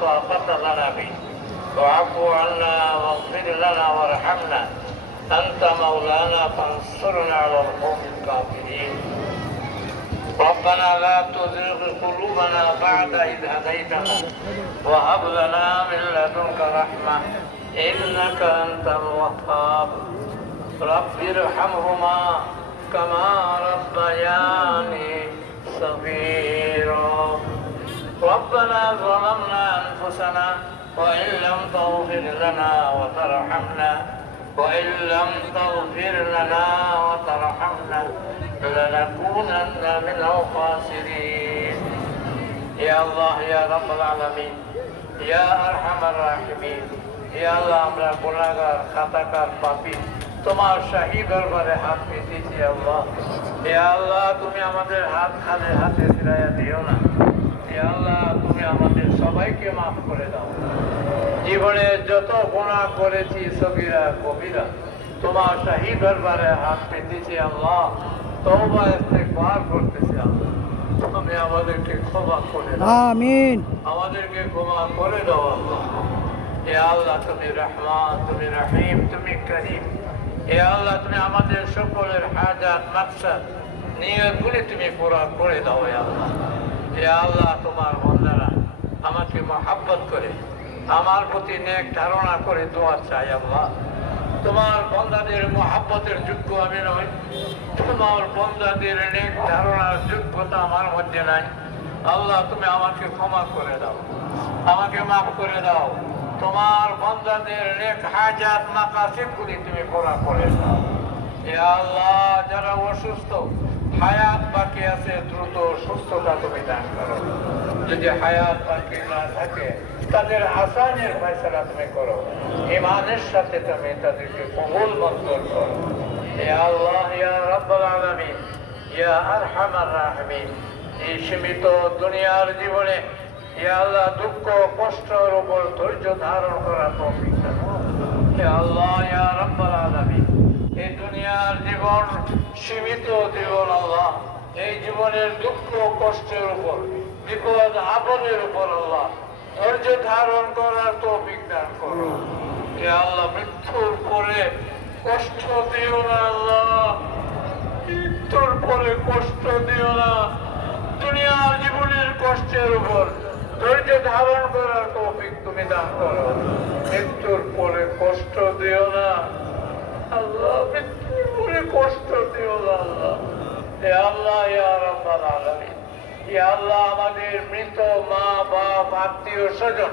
طاقة لنا به؟ واعف عنا واغفر لنا وارحمنا. أنت مولانا فانصرنا على القوم الكافرين. ربنا لا تزغ قلوبنا بعد إذ هديتنا. وهب لنا من لدنك رحمة. إنك أنت الوهاب. رب ارحمهما كما ربياني صغيرا. ربنا ظلمنا أنفسنا وإن لم تغفر لنا وترحمنا وإن لم تغفر لنا وترحمنا لنكونن من الخاسرين يا الله يا رب العالمين يا أرحم الراحمين يا الله আমরা গুনাহগার খাতাকার পাপী তোমার শাহী দরবারে হাত পেতেছি আল্লাহ হে আল্লাহ তুমি আমাদের হাত খালে হাতে ফিরাইয়া দিও না হে আল্লাহ তুমি আমাদের সবাইকে মাফ করে দাও। জীবনে যত গুণা করেছি সগিরা কবিরা তোমার শাহী দরবারে হাত পেতেছি আল্লাহ তওবা ইস্তেগফার করতেছি আল্লাহ। তুমি আমাদেরকে ক্ষমা করে দাও। আমিন। আমাদেরকে ক্ষমা করে দাও আল্লাহ। হে আল্লাহ তুমি রহমান তুমি রহিম তুমি করিম। হে আল্লাহ তুমি আমাদের সকলের হাজাত মাকসাদ নিয়তগুলি তুমি পুরা করে দাও আল্লাহ। হে আল্লাহ, তোমার বন্দারা, আমাকে মহাব্বত করে, আমার প্রতি নেক ধারণা করে দোয়া চাই আল্লাহ। তোমার বন্দাদের মহাব্বতের যোগ্য আমি নয় তোমার বন্দাদের নেক ধারণার যোগ্যতা আমার মধ্যে নাই। আল্লাহ, তুমি আমাকে ক্ষমা করে দাও, আমাকে মাফ করে দাও। তোমার বন্দাদের নেক হাজাত মাকাসিদ গুলি তুমি পুরা করে দাও। আল্লাহ, যারা অসুস্থ, হায়াত বাকি আছে, দ্রুত সুস্থতা তুমি দান করো। যদি হায়াত বাকি না থাকে, তাদের আসানের ফয়সলা তুমি করো। ইমানের সাথে তুমি তাদেরকে কবুল মঞ্জুর করো। আল্লাহ, ইয়া ইয়া সীমিত দুনিয়ার জীবনে দুঃখ, কষ্টের ধৈর্য ধারণ করা। হে আল্লাহ, ইয়া দুনিয়ার জীবন, সীমিত জীবন আল্লাহ। এই জীবনের দুঃখ কষ্টের উপর, বিপদ আপদের উপর আল্লাহ। ধৈর্য ধারণ করার তৌফিক দান করো। আল্লাহ, মৃত্যুর পরে কষ্ট দিও না আল্লাহ। মৃত্যুর পরে কষ্ট দিও না। দুনিয়ার জীবনের কষ্টের উপর ধৈর্য ধারণ করার তৌফিক তুমি দান করো। মৃত্যুর পরে কষ্ট দিও না। কষ্ট দিও আল্লাহ হে আল্লাহ আলামিন। ইয়া আল্লাহ আমাদের মৃত মা বাপ আত্মীয় স্বজন